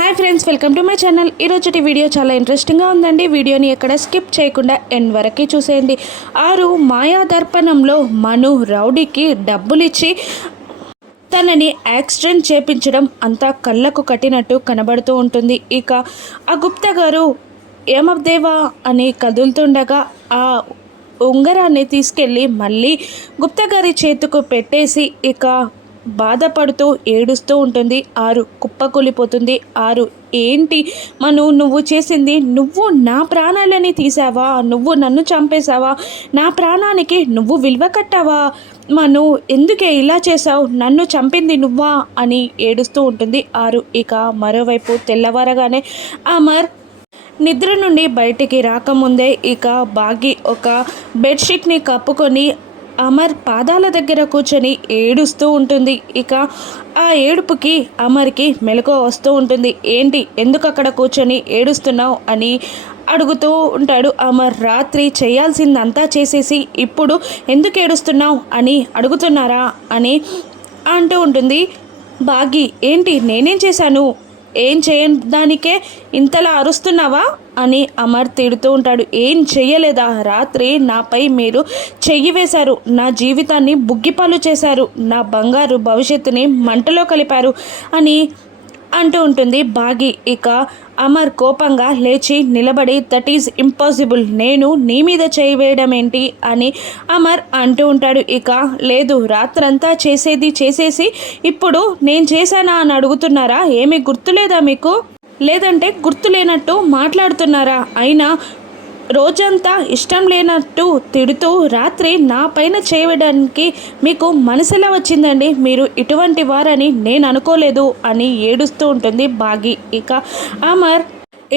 Hi friends, welcome to my channel. ఈరోజు video చాలా ఇంట్రెస్టింగ్గా ఉందండి. వీడియోని ఎక్కడ స్కిప్ చేయకుండా ఎండ్ వరకు చూసేయండి. ఆరు మాయా దర్పణంలో మను రౌడీకి డబ్బులు ఇచ్చి తనని యాక్సిడెంట్ చేపించడం అంతా కళ్ళకు కట్టినట్టు కనబడుతూ ఉంటుంది. ఇక ఆ గుప్తా గారు ఏమదేవా అని కదులుతుండగా ఆ ఉంగరాన్ని తీసుకెళ్ళి మళ్ళీ గుప్తా గారి చేతికి పెట్టేసి ఇక బాధపడుతూ ఏడుస్తూ ఉంటుంది. ఆరు కుప్పకూలిపోతుంది. ఆరు ఏంటి మను నువ్వు చేసింది? నువ్వు నా ప్రాణాలని తీసావా? నువ్వు నన్ను చంపేశావా? నా ప్రాణానికి నువ్వు విలువ కట్టావా? మను ఎందుకే ఇలా చేసావు? నన్ను చంపింది నువ్వా అని ఏడుస్తూ ఉంటుంది ఆరు. ఇక మరోవైపు తెల్లవారగానే అమర్ నిద్ర నుండి బయటికి రాకముందే ఇక బాగి ఒక బెడ్షీట్ని కప్పుకొని అమర్ పాదాల దగ్గర కూర్చొని ఏడుస్తూ ఉంటుంది. ఇక ఆ ఏడుపుకి అమర్కి మెలకువ వస్తూ ఉంటుంది. ఏంటి, ఎందుకు అక్కడ కూర్చొని ఏడుస్తున్నావు అని అడుగుతూ ఉంటాడు అమర్. రాత్రి చేయాల్సిందంతా చేసేసి ఇప్పుడు ఎందుకు ఏడుస్తున్నావు అని అడుగుతున్నారా అని అంటూ ఉంటుంది బాగి. ఏంటి, నేనేం చేశాను? ఏం చేయడానికే ఇంతలా అరుస్తున్నావా అని అమర్ తిడుతూ ఉంటాడు. ఏం చెయ్యలేదా? రాత్రి నాపై మీరు చెయ్యి వేశారు, నా జీవితాన్ని బుగ్గిపాలు చేశారు, నా బంగారు భవిష్యత్తుని మంటలో కలిపారు అని అంటూ ఉంటుంది బాగి. ఇక అమర్ కోపంగా లేచి నిలబడి, దట్ ఈజ్ ఇంపాసిబుల్, నేను నీ మీద చేయి వేయడం ఏంటి అని అమర్ అంటూ ఉంటాడు. ఇక లేదు, రాత్రంతా చేసేసి ఇప్పుడు నేను చేశానా అని అడుగుతున్నారా? ఏమీ గుర్తులేదా మీకు? లేదంటే గుర్తు లేనట్టు మాట్లాడుతున్నారా? అయినా రోజంతా ఇష్టం లేనట్టు తిడుతూ రాత్రి నా పైన చేయడానికి మీకు మనసులా వచ్చిందండి? మీరు ఇటువంటి వారని నేను అనుకోలేదు అని ఏడుస్తూ ఉంటుంది బాగి. ఇక అమర్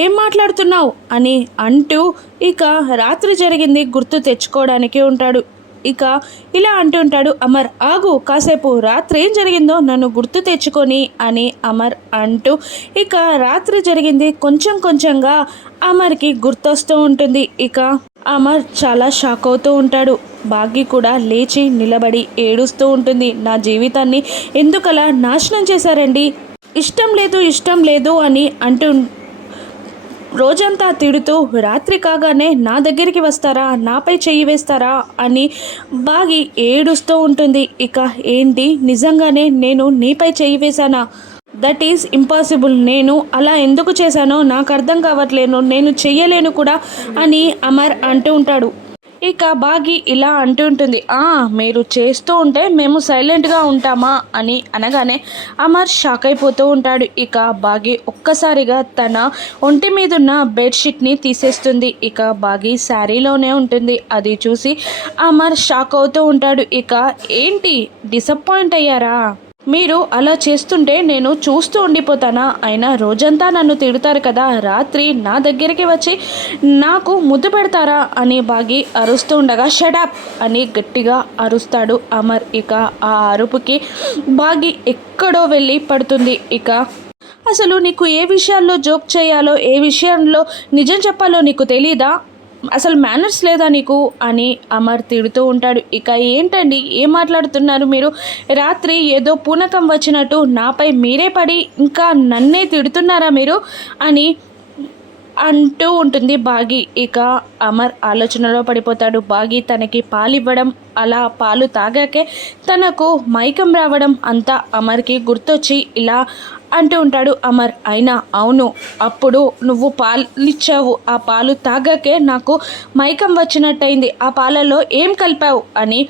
ఏం మాట్లాడుతున్నావు అని అంటూ ఇక రాత్రి జరిగింది గుర్తు తెచ్చుకోవడానికి ఉంటాడు. ఇక ఇలా అంటుంటాడు అమర్, ఆగు కాసేపు, రాత్రి ఏం జరిగిందో నన్ను గుర్తు తెచ్చుకొని అని అమర్ అంటూ ఇక రాత్రి జరిగింది కొంచెం కొంచెంగా అమర్కి గుర్తొస్తూ ఉంటుంది. ఇక అమర్ చాలా షాక్ అవుతూ ఉంటాడు. బాగి కూడా లేచి నిలబడి ఏడుస్తూ ఉంటుంది. నా జీవితాన్ని ఎందుకలా నాశనం చేశారండి? ఇష్టం లేదు అని అంటూ రోజంతా తిడుతూ రాత్రి కాగానే నా దగ్గరికి వస్తారా, నాపై చెయ్యి వేస్తారా అని బాగి ఏడుస్తూ ఉంటుంది. ఇక ఏంటి, నిజంగానే నేను నీపై చెయ్యి వేశానా? దట్ ఈజ్ ఇంపాసిబుల్, నేను అలా ఎందుకు చేశానో నాకు అర్థం కావట్లేను, నేను చెయ్యలేను కూడా అని అమర్ అంటూ ఉంటాడు. ఇక బాగి ఇలా అంటుంటుంది, మీరు చేస్తూ ఉంటే మేము సైలెంట్గా ఉంటామా అని అనగానే అమర్ షాక్ అయిపోతూ ఉంటాడు. ఇక బాగి ఒక్కసారిగా తన ఒంటి మీదున్న బెడ్షీట్ని తీసేస్తుంది. ఇక బాగి శారీలోనే ఉంటుంది. అది చూసి అమర్ షాక్ అవుతూ ఉంటాడు. ఇక ఏంటి, డిసప్పాయింట్ అయ్యారా? మీరు అలా చేస్తుంటే నేను చూస్తూ ఉండిపోతానా? అయినా రోజంతా నన్ను తిడతారు కదా, రాత్రి నా దగ్గరికి వచ్చి నాకు ముద్దు పెడతారా అని బాగి అరుస్తూ ఉండగా షడప్ అని గట్టిగా అరుస్తాడు అమర్. ఇక ఆ అరుపుకి బాగి ఎక్కడో వెళ్ళి పడుతుంది. ఇక అసలు నీకు ఏ విషయాల్లో జోక్ చేయాలో, ఏ విషయంలో నిజం చెప్పాలో నీకు తెలీదా? అసలు మేనర్స్ లేదా నీకు అని అమర్ తిడుతూ ఉంటాడు. ఇక ఏంటండి, ఏం మాట్లాడుతున్నారు మీరు? రాత్రి ఏదో పూనకం వచ్చినట్టు నాపై మీరే పడి ఇంకా నన్నే తిడుతున్నారా మీరు అని అంటూ ఉంటుంది బాగి. ఇక అమర్ ఆలోచనలో పడిపోతాడు. బాగి తనకి పాలు ఇవ్వడం, అలా పాలు తాగాకే తనకు మైకం రావడం అంతా అమర్కి గుర్తొచ్చి ఇలా అంటూ ఉంటాడు అమర్. అయినా అవును, అప్పుడు నువ్వు పాలు ఇచ్చావు, ఆ పాలు తాగాకే నాకు మైకం వచ్చినట్టయింది, ఆ పాలలో ఏం కలిపావు అని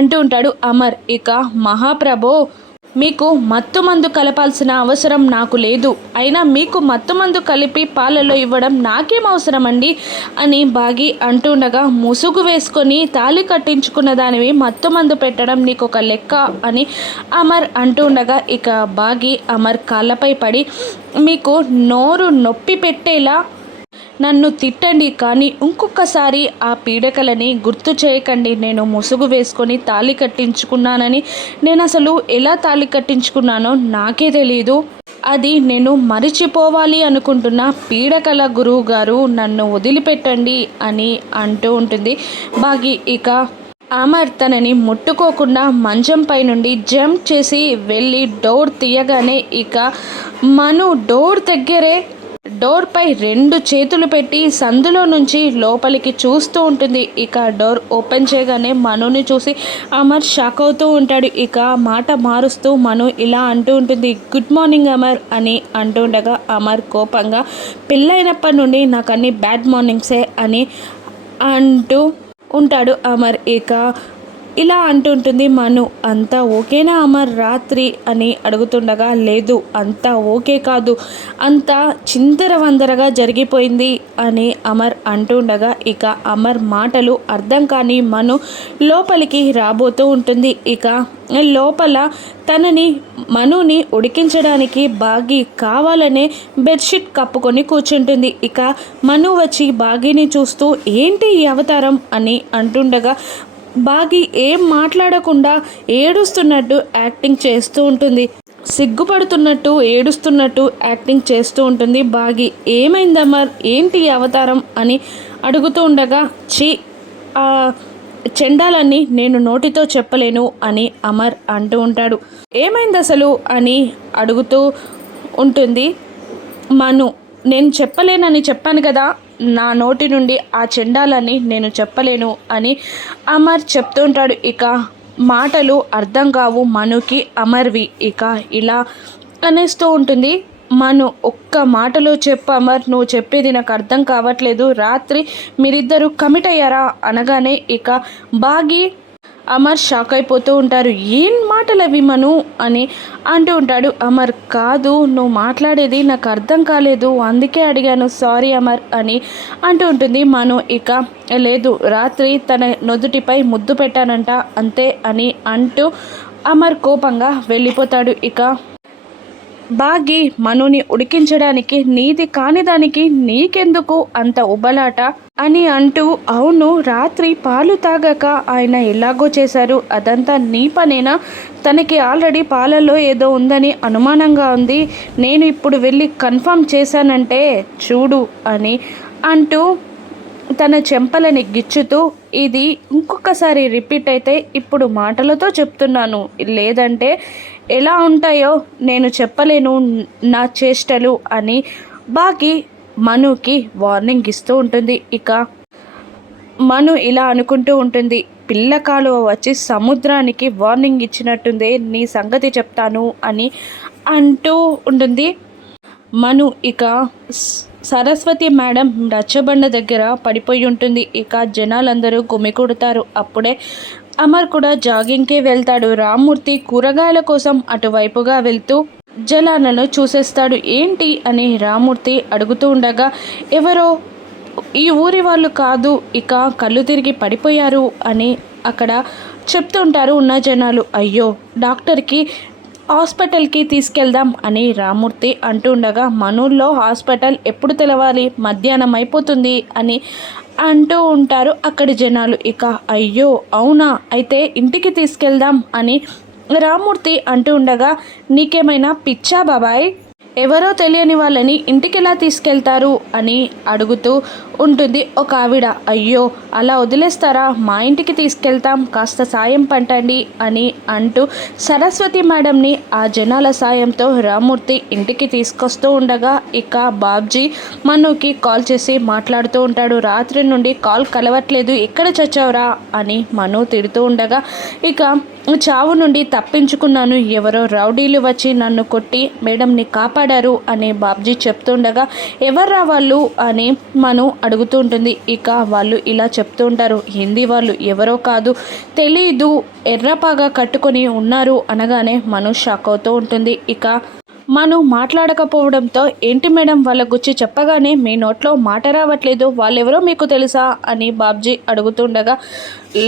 అంటూ ఉంటాడు అమర్. ఇక మహాప్రభో, మీకు మత్తుమందు కలపాల్సిన అవసరం నాకు లేదు, అయినా మీకు మత్తుమందు కలిపి పాలలో ఇవ్వడం నాకేం అవసరం అండి అని బాగి అంటుండగా, ముసుగు వేసుకొని తాళి కట్టించుకున్న దానివి మత్తుమందు పెట్టడం నీకు ఒక లెక్క అని అమర్ అంటుండగా ఇక బాగి అమర్ కాళ్ళపై పడి, మీకు నోరు నొప్పి పెట్టేలా నన్ను తిట్టండి, కానీ ఇంకొకసారి ఆ పీడకలని గుర్తు చేయకండి. నేను ముసుగు వేసుకొని తాళి కట్టించుకున్నానని, నేను అసలు ఎలా తాళి కట్టించుకున్నానో నాకే తెలియదు, అది నేను మరిచిపోవాలి అనుకుంటున్న పీడకల గురువు గారు, నన్ను వదిలిపెట్టండి అని అంటూ ఉంటుంది బాగి. ఇక అమర్ తనని ముట్టుకోకుండా మంచంపై నుండి జంప్ చేసి వెళ్ళి డోర్ తీయగానే ఇక మను డోర్పై 2 చేతులు పెట్టి సందులో నుంచి లోపలికి చూస్తూ ఉంటుంది. ఇక డోర్ ఓపెన్ చేయగానే మనుని చూసి అమర్ షాక్ అవుతూ ఉంటాడు. ఇక మాట మారుస్తూ మను ఇలా అంటూ ఉంటుంది, గుడ్ మార్నింగ్ అమర్ అని అంటూ ఉండగా అమర్ కోపంగా పెళ్ళైనప్పటి నుండి నాకు అన్ని బ్యాడ్ మార్నింగ్సే అని అంటూ ఉంటాడు అమర్. ఇక ఇలా అంటుంటుంది మను, అంతా ఓకేనా అమర్ రాత్రి అని అడుగుతుండగా, లేదు అంతా ఓకే కాదు, అంతా చిందరవందరగా జరిగిపోయింది అని అమర్ అంటుండగా ఇక అమర్ మాటలు అర్థం కాని మను లోపలికి రాబోతూ ఉంటుంది. ఇక లోపల మనుని ఉడికించడానికి బాగి కావాలనే బెడ్షీట్ కప్పుకొని కూర్చుంటుంది. ఇక మను వచ్చి బాగిని చూస్తూ ఏంటి ఈ అవతారం అని అంటుండగా బాగి ఏం మాట్లాడకుండా ఏడుస్తున్నట్టు యాక్టింగ్ చేస్తూ ఉంటుంది. సిగ్గుపడుతున్నట్టు ఏడుస్తున్నట్టు యాక్టింగ్ చేస్తూ ఉంటుంది బాగి. ఏమైందమ్మా, ఏంటి అవతారం అని అడుగుతూ ఉండగా, ఆ చెండాలన్నీ నేను నోటితో చెప్పలేను అని అమర్ అంటూ ఉంటాడు. ఏమైంది అసలు అని అడుగుతూ ఉంటుంది మను. నేను చెప్పలేనని చెప్పాను కదా, నా నోటి నుండి ఆ చెండాలని నేను చెప్పలేను అని అమర్ చెప్తుంటాడు. ఇక మాటలు అర్థం కావు మనుకి అమర్వి. ఇక ఇలా అనేస్తూ ఉంటుంది మను, ఒక్క మాటలో చెప్పు అమర్, నువ్వు చెప్పేది నాకు అర్థం కావట్లేదు, రాత్రి మీరిద్దరూ కమిట్ అయ్యారా అనగానే ఇక బాగి అమర్ షాక్ అయిపోతూ ఉంటారు. ఏం మాటలు అవి మను అని అంటూ ఉంటాడు అమర్. కాదు, నువ్వు మాట్లాడేది నాకు అర్థం కాలేదు, అందుకే అడిగాను, సారీ అమర్ అని అంటూ ఉంటుంది మను. ఇక లేదు, రాత్రి తన నుదుటిపై ముద్దు పెట్టానంట అంతే అని అంటూ అమర్ కోపంగా వెళ్ళిపోతాడు. ఇక బాగి మనుని ఉడికించడానికి నీది కాని దానికి నీకెందుకు అంత ఉబలాట అని అంటూ, అవును రాత్రి పాలు తాగాక ఆయన ఎలాగో చేశారు, అదంతా నీ పనేనా, తనకి ఆల్రెడీ పాలలో ఏదో ఉందని అనుమానంగా ఉంది, నేను ఇప్పుడు వెళ్ళి కన్ఫర్మ్ చేశానంటే చూడు అని అంటూ తన చెంపలని గిచ్చుతూ, ఇది ఇంకొకసారి రిపీట్ అయితే ఇప్పుడు మాటలతో చెప్తున్నాను, లేదంటే ఎలా ఉంటాయో నేను చెప్పలేను నా చేష్టలు అని బాగి మనుకి వార్నింగ్ ఇస్తూ ఉంటుంది. ఇక మను ఇలా అనుకుంటూ ఉంటుంది, పిల్ల కాలువ వచ్చి సముద్రానికి వార్నింగ్ ఇచ్చినట్టుంది, నీ సంగతి చెప్తాను అని అంటూ ఉంటుంది మను. ఇక సరస్వతి మేడం రచ్చబండ దగ్గర పడిపోయి ఉంటుంది. ఇక జనాలందరూ గుమికూడతారు. అప్పుడే అమర్ కూడా జాగింగ్కే వెళ్తాడు. రామ్మూర్తి కూరగాయల కోసం అటువైపుగా వెళ్తూ జలాలను చూసేస్తాడు. ఏంటి అని రామ్మూర్తి అడుగుతూ ఉండగా, ఎవరో ఈ ఊరి వాళ్ళు కాదు, ఇక కళ్ళు తిరిగి పడిపోయారు అని అక్కడ చెప్తుంటారు ఉన్న జనాలు. అయ్యో, హాస్పిటల్కి తీసుకెళ్దాం అని రామ్మూర్తి అంటుండగా, మనూర్లో హాస్పిటల్ ఎప్పుడు తెలవాలి, మధ్యాహ్నం అయిపోతుంది అని అంటూ ఉంటారు అక్కడి జనాలు. ఇక అయ్యో అవునా, అయితే ఇంటికి తీసుకెళ్దాం అని రామ్మూర్తి అంటూ ఉండగా, నీకేమైనా పిచ్చా బాబాయ్, ఎవరో తెలియని వాళ్ళని ఇంటికి ఎలా తీసుకెళ్తారు అని అడుగుతూ ఉంటుంది ఒక ఆవిడ. అయ్యో అలా వదిలేస్తారా, మా ఇంటికి తీసుకెళ్తాం, కాస్త సాయం పంటండి అని అంటూ సరస్వతి మేడంని ఆ జనాల సాయంతో రామ్మూర్తి ఇంటికి తీసుకొస్తూ ఉండగా, ఇక బాబ్జీ మనుకి కాల్ చేసి మాట్లాడుతూ ఉంటాడు. రాత్రి నుండి కాల్ కలవట్లేదు, ఎక్కడ చచ్చావురా అని మను తిడుతూ ఉండగా, ఇక చావు నుండి తప్పించుకున్నాను, ఎవరో రౌడీలు వచ్చి నన్ను కొట్టి మేడంని కాపాడారు అని బాబ్జీ చెప్తుండగా, ఎవర్రా వాళ్ళు అని మను అడుగుతూ ఉంటుంది. ఇక వాళ్ళు ఇలా చెప్తూ ఉంటారు, హిందీ వాళ్ళు, ఎవరో కాదు తెలీదు, ఎర్రపాగా కట్టుకొని ఉన్నారు అనగానే మను షాక్ అవుతూ ఉంటుంది. ఇక మను మాట్లాడకపోవడంతో, ఏంటి మేడం వాళ్ళ గురించి చెప్పగానే మీ నోట్లో మాట రావట్లేదు, వాళ్ళెవరో మీకు తెలుసా అని బాబ్జీ అడుగుతుండగా,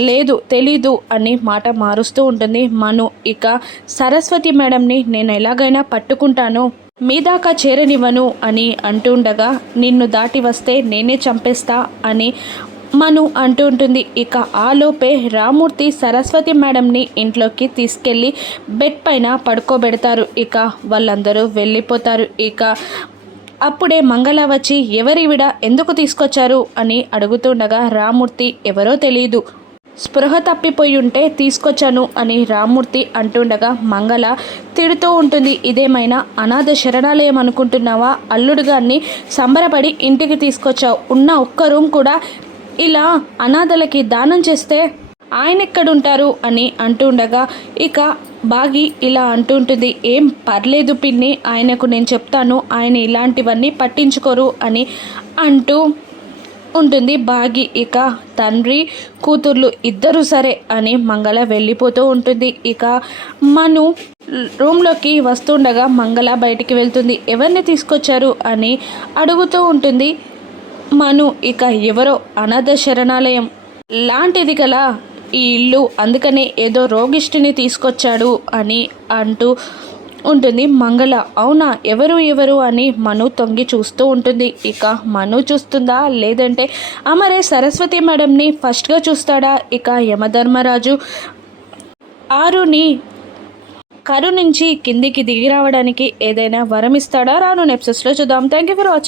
లేదు తెలీదు అని మాట మారుస్తూ ఉంటుంది మను. ఇక సరస్వతి మేడంని నేను ఎలాగైనా పట్టుకుంటాను, మీ దాకా చేరనివ్వను అని అంటుండగా, నిన్ను దాటి వస్తే నేనే చంపేస్తా అని మను అంటూ ఉంటుంది. ఇక ఆలోపే రామ్మూర్తి సరస్వతి మేడంని ఇంట్లోకి తీసుకెళ్ళి బెడ్ పైన పడుకోబెడతారు. ఇక వాళ్ళందరూ వెళ్ళిపోతారు. ఇక అప్పుడే మంగళ వచ్చి, ఎవరివిడ, ఎందుకు తీసుకొచ్చారు అని అడుగుతుండగా, రామ్మూర్తి ఎవరో తెలియదు, స్పృహ తప్పిపోయి ఉంటే తీసుకొచ్చాను అని రామ్మూర్తి అంటుండగా మంగళ తిడుతూ ఉంటుంది. ఇదేమైనా అనాథ శరణాలయం అనుకుంటున్నావా? అల్లుడు గారిని సంబరపడి ఇంటికి తీసుకొచ్చావు. ఉన్న ఒక్క రూమ్ కూడా ఇలా అనాథలకి దానం చేస్తే ఆయన ఎక్కడుంటారు అని అంటుండగా ఇక బాగి ఇలా అంటుంటుంది. ఏం పర్లేదు పిన్ని, ఆయనకు నేను చెప్తాను, ఆయన ఇలాంటివన్నీ పట్టించుకోరు అని అంటూ ఉంటుంది బాగి. ఇక తండ్రి కూతుర్లు ఇద్దరు సరే అని మంగళ వెళ్ళిపోతూ ఉంటుంది. ఇక మను రూమ్లోకి వస్తుండగా మంగళ బయటికి వెళ్తుంది. ఎవరిని తీసుకొచ్చారు అని అడుగుతూ ఉంటుంది మను. ఇక ఎవరో అనాథ శరణాలయం లాంటిది గల ఈ ఇల్లు, అందుకనే ఏదో రోగిష్టిని తీసుకొచ్చాడు అని అంటూ ఉంటుంది మంగళ. అవునా, ఎవరు అని మను తొంగి చూస్తూ ఉంటుంది. ఇక మను చూస్తుందా లేదంటే అమరే సరస్వతి మేడంని ఫస్ట్గా చూస్తాడా? ఇక యమధర్మరాజు ఆరుని కరు నుంచి కిందికి దిగి రావడానికి ఏదైనా వరం ఇస్తాడా? రాను ఎపిసోడ్స్లో చూద్దాం. Thank you for watching.